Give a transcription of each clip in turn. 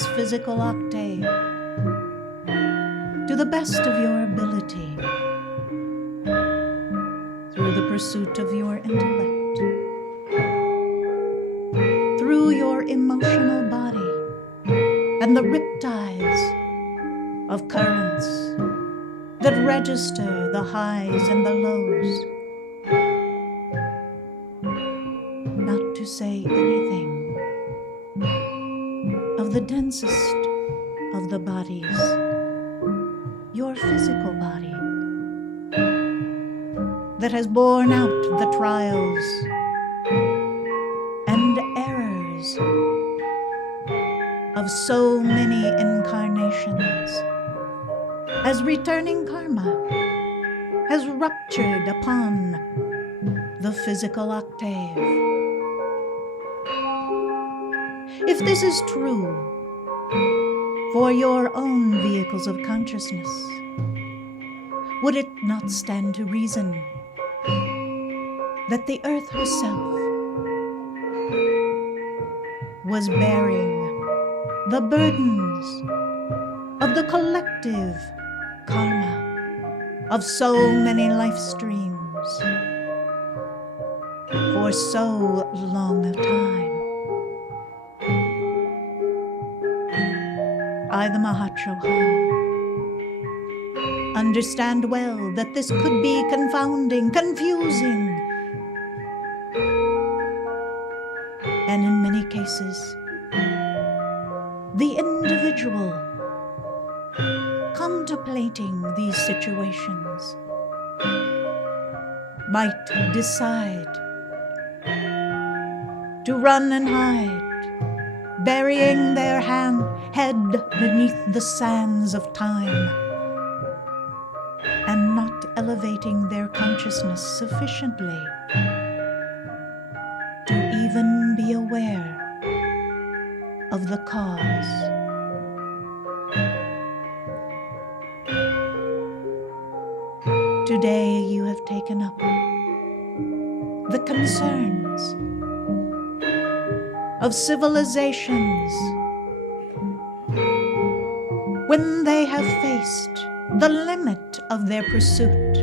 this physical octave to the best of your ability through the pursuit of your intellect, through your emotional body and the riptides of currents that register the highs and the lows. Not to say anything of the densest of the bodies, your physical body, that has borne out the trials and errors of so many incarnations, as returning karma has ruptured upon the physical octave. If this is true for your own vehicles of consciousness, would it not stand to reason that the earth herself was bearing the burdens of the collective karma of so many life streams for so long a time? I, the Mahachohan, understand well that this could be confounding, confusing, and in many cases, the individual contemplating these situations might decide to run and hide, burying their head beneath the sands of time, and not elevating their consciousness sufficiently to even be aware of the cause. Today you have taken up the concerns of civilizations when they have faced the limit of their pursuit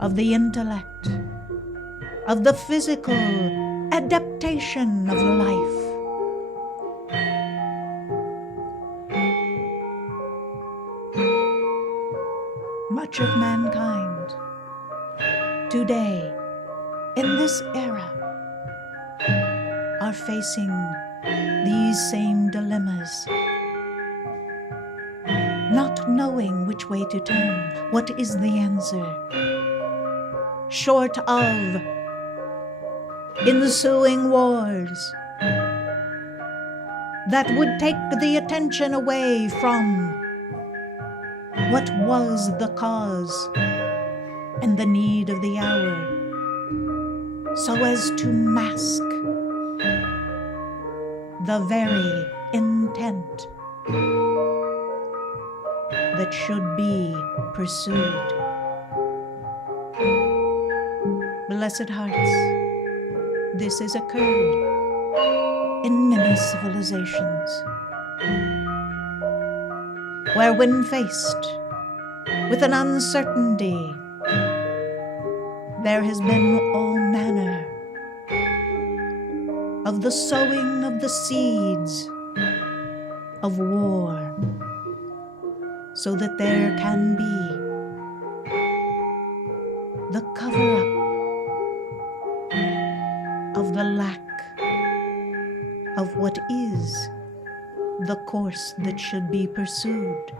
of the intellect, of the physical adaptation of life. Much of mankind today, in this era, are facing these same dilemmas, not knowing which way to turn. What is the answer? Short of ensuing wars that would take the attention away from what was the cause and the need of the hour, so as to mask the very intent that should be pursued. Blessed hearts, this has occurred in many civilizations, where when faced with an uncertainty, there has been all manner of the sowing of the seeds of war, so that there can be the cover-up of the lack of what is the course that should be pursued.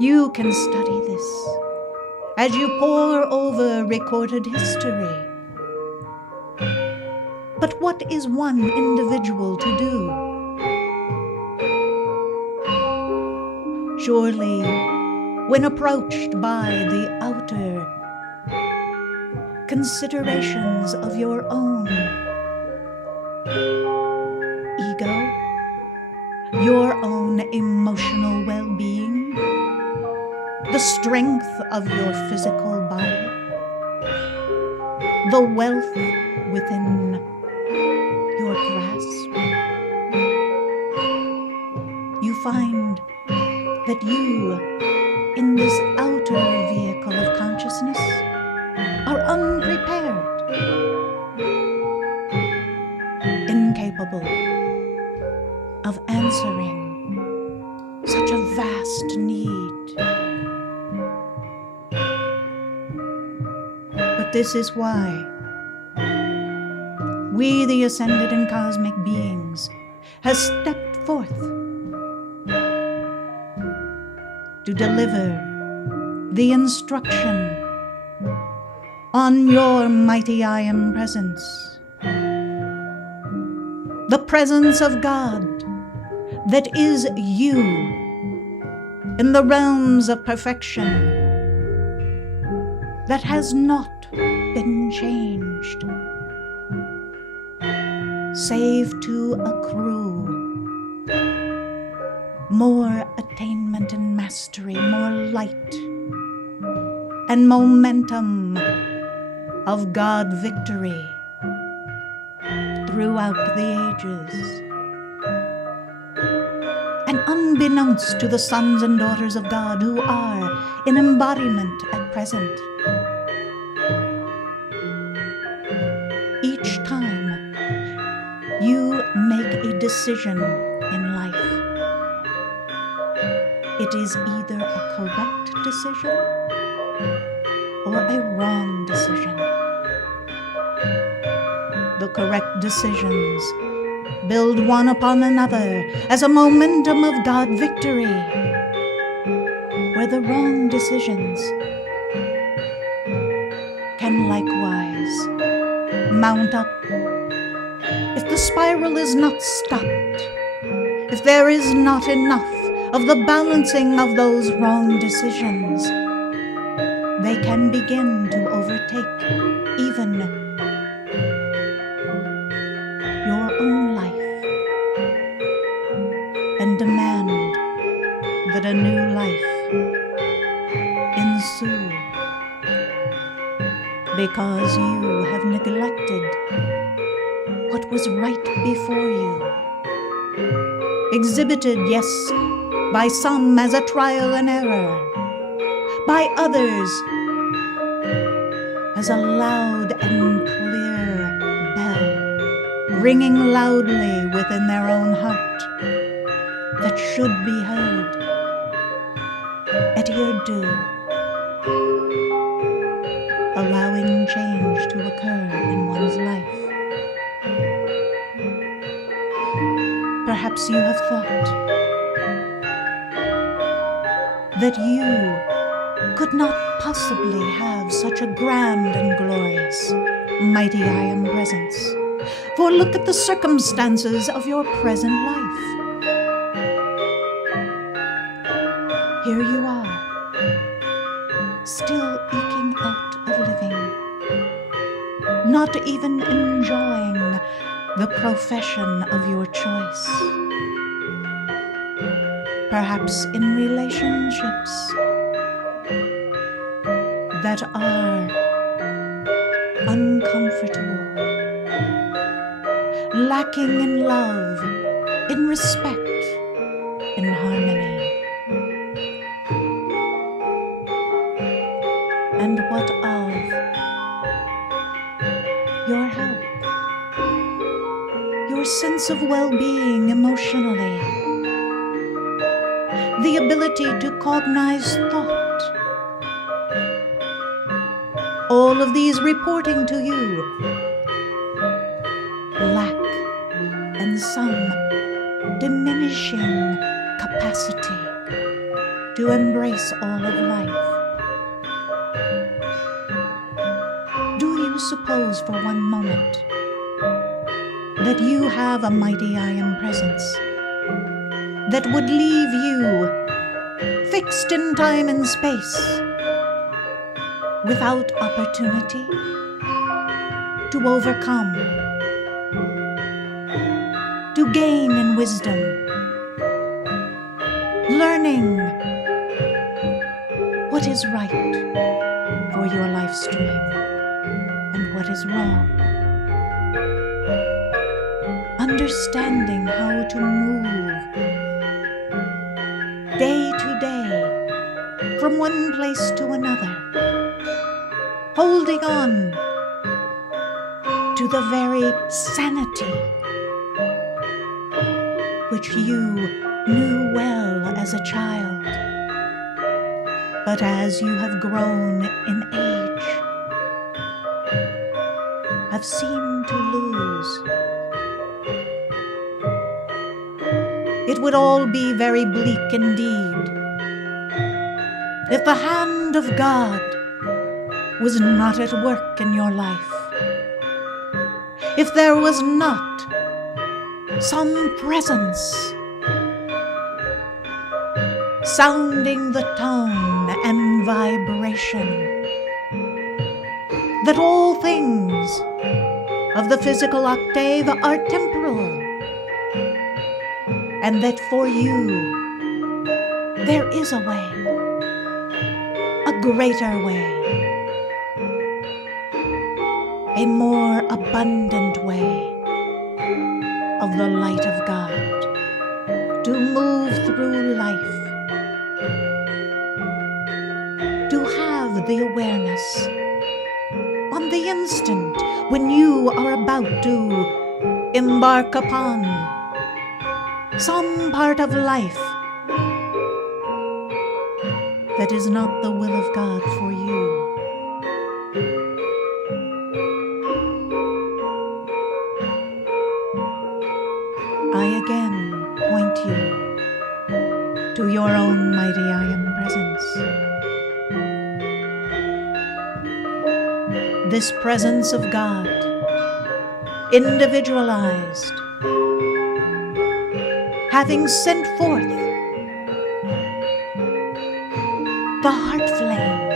You can study this as you pore over recorded history. But what is one individual to do? Surely, when approached by the outer considerations of your own ego, your own emotional well-being, the strength of your physical body, the wealth within your grasp, find that you, in this outer vehicle of consciousness, are unprepared, incapable of answering such a vast need. But this is why we, the ascended and cosmic beings, has stepped forth to deliver the instruction on your mighty I Am presence. The presence of God that is you in the realms of perfection that has not been changed, save to accrue more attainment and mastery, more light and momentum of God victory throughout the ages. And unbeknownst to the sons and daughters of God who are in embodiment at present, each time you make a decision in life, it is either a correct decision or a wrong decision. The correct decisions build one upon another as a momentum of God victory, where the wrong decisions can likewise mount up. If the spiral is not stopped, if there is not enough of the balancing of those wrong decisions, they can begin to overtake even your own life and demand that a new life ensue, because you have neglected what was right before you, exhibited, yes, by some as a trial and error, by others as a loud and clear bell, ringing loudly within their own heart, that should be heard, adhered to, allowing change to occur in one's life. Perhaps you have thought that you could not possibly have such a grand and glorious, mighty I Am presence. For look at the circumstances of your present life. Here you are, still eking out a living, not even enjoying the profession of your choice. Perhaps in relationships that are uncomfortable, lacking in love, in respect, in harmony. And what of your health, your sense of well-being emotionally, the ability to cognize thought? All of these reporting to you lack and some diminishing capacity to embrace all of life. Do you suppose for one moment that you have a mighty I Am presence that would leave you fixed in time and space, without opportunity to overcome, to gain in wisdom, learning what is right for your life stream and what is wrong, understanding how to move from one place to another, holding on to the very sanity which you knew well as a child, but as you have grown in age, have seemed to lose. It would all be very bleak indeed if the hand of God was not at work in your life, if there was not some presence sounding the tone and vibration that all things of the physical octave are temporal, and that for you there is a way, a greater way, a more abundant way of the light of God to move through life, to have the awareness on the instant when you are about to embark upon some part of life that is not the will of God for you. I again point you to your own mighty I Am presence. This presence of God, individualized, having sent forth the heart flame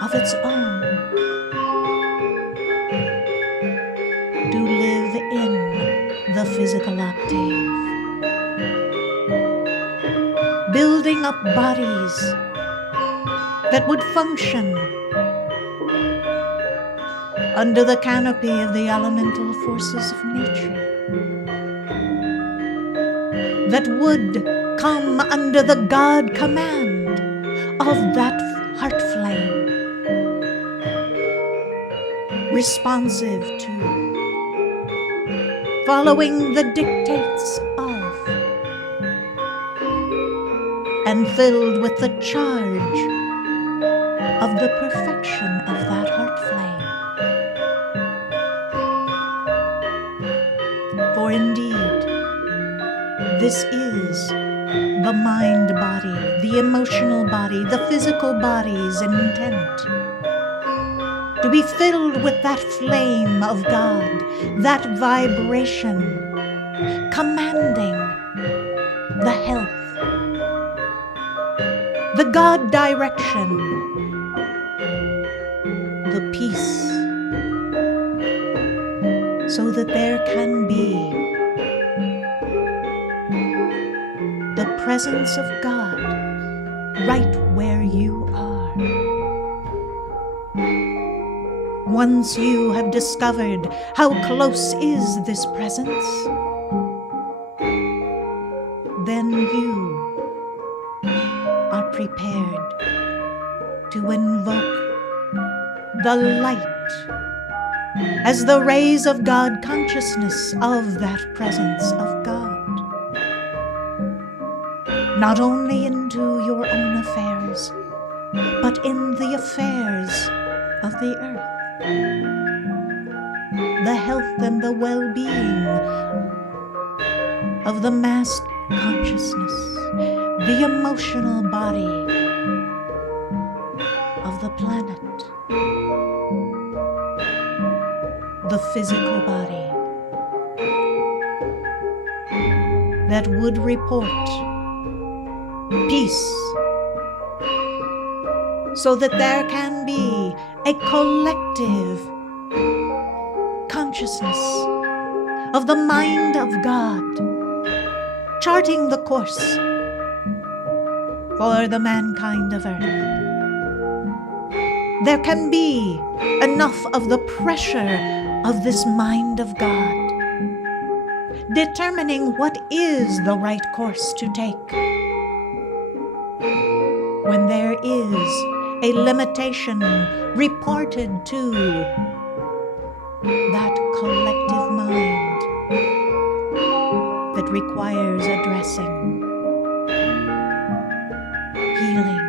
of its own to live in the physical octave, building up bodies that would function under the canopy of the elemental forces of nature, that would come under the God command of that heart flame, responsive to, following the dictates of, and filled with the charge of the perfection of that heart flame. For indeed, this is the mind body, the emotional body, the physical body's intent to be filled with that flame of God, that vibration commanding the health, the God direction, the peace, so that there can be the presence of God right where you are. Once you have discovered how close is this presence, then you are prepared to invoke the light as the rays of God consciousness of that presence of God, not only into your own affairs, but in the affairs of the earth, the health and the well-being of the mass consciousness, the emotional body of the planet, the physical body that would report peace, so that there can be a collective consciousness of the mind of God, charting the course for the mankind of earth. There can be enough of the pressure of this mind of God, determining what is the right course to take, when there is a limitation reported to that collective mind that requires addressing, healing,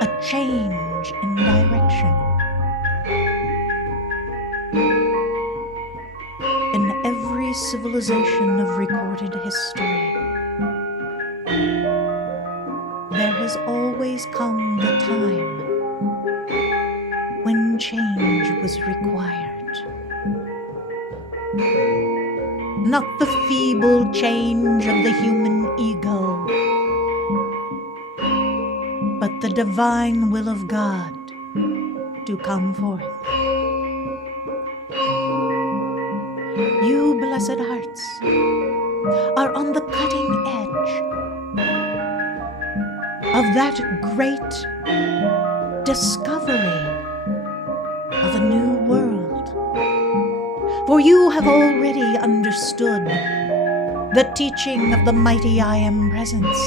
a change in direction. In every civilization of recorded history, there has always come the time when change was required. Not the feeble change of the human ego, but the divine will of God to come forth. You blessed hearts are on the cutting edge of that great discovery of a new world. For you have already understood the teaching of the mighty I Am Presence.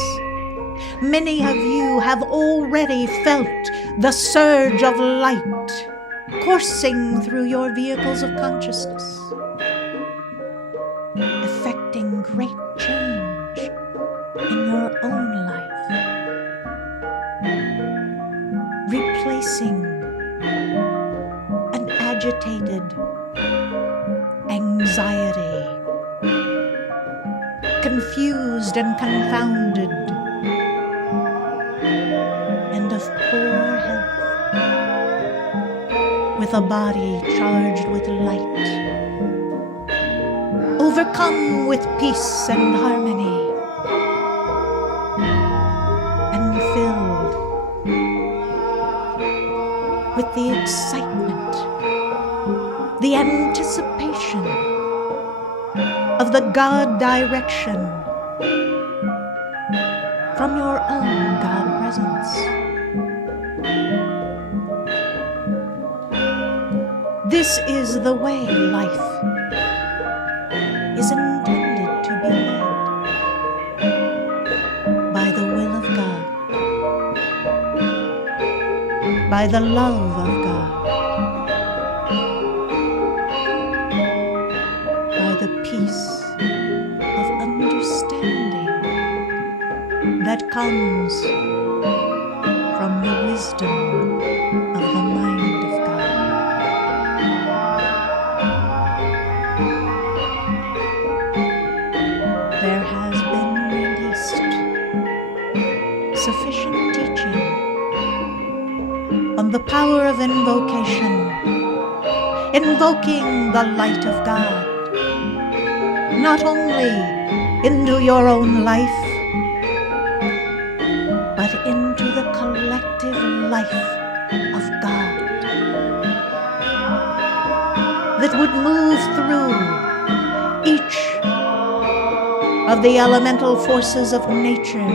Many of you have already felt the surge of light coursing through your vehicles of consciousness, effecting great change in your own life, replacing an agitated anxiety, confused and confounded, and of poor health, with a body charged with light, overcome with peace and harmony, and filled with the excitement, the anticipation of the God direction from your own God presence. This is the way life is intended to be led, by the will of God, by the love of God, by the peace of understanding that comes from the wisdom of the mind of God. There has been released sufficient teaching on the power of invocation, invoking the light of God, not only into your own life, but into the collective life of God that would move through each of the elemental forces of nature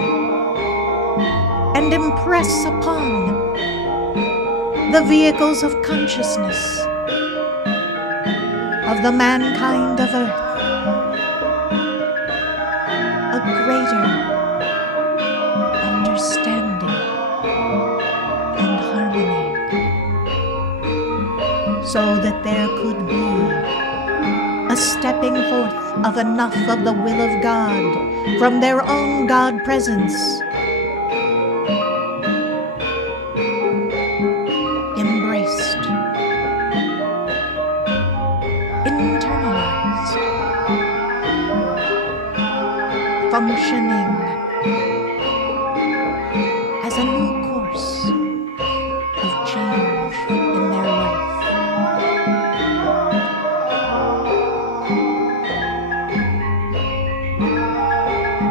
and impress upon the vehicles of consciousness of the mankind of earth a greater understanding and harmony, so that there could be a stepping forth of enough of the will of God from their own God presence, embraced, internalized, functioning as a new course of change in their life.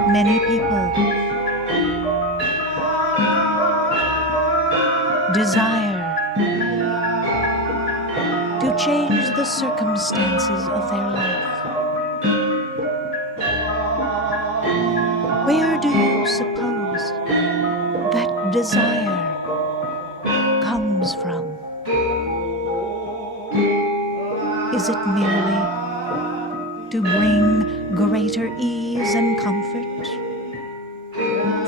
Many people desire to change the circumstances of their life. Where do you suppose that desire comes from? Is it merely to bring greater ease and comfort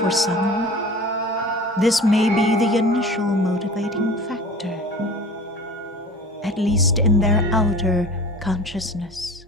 For some, this may be the initial motivating factor, at least in their outer consciousness.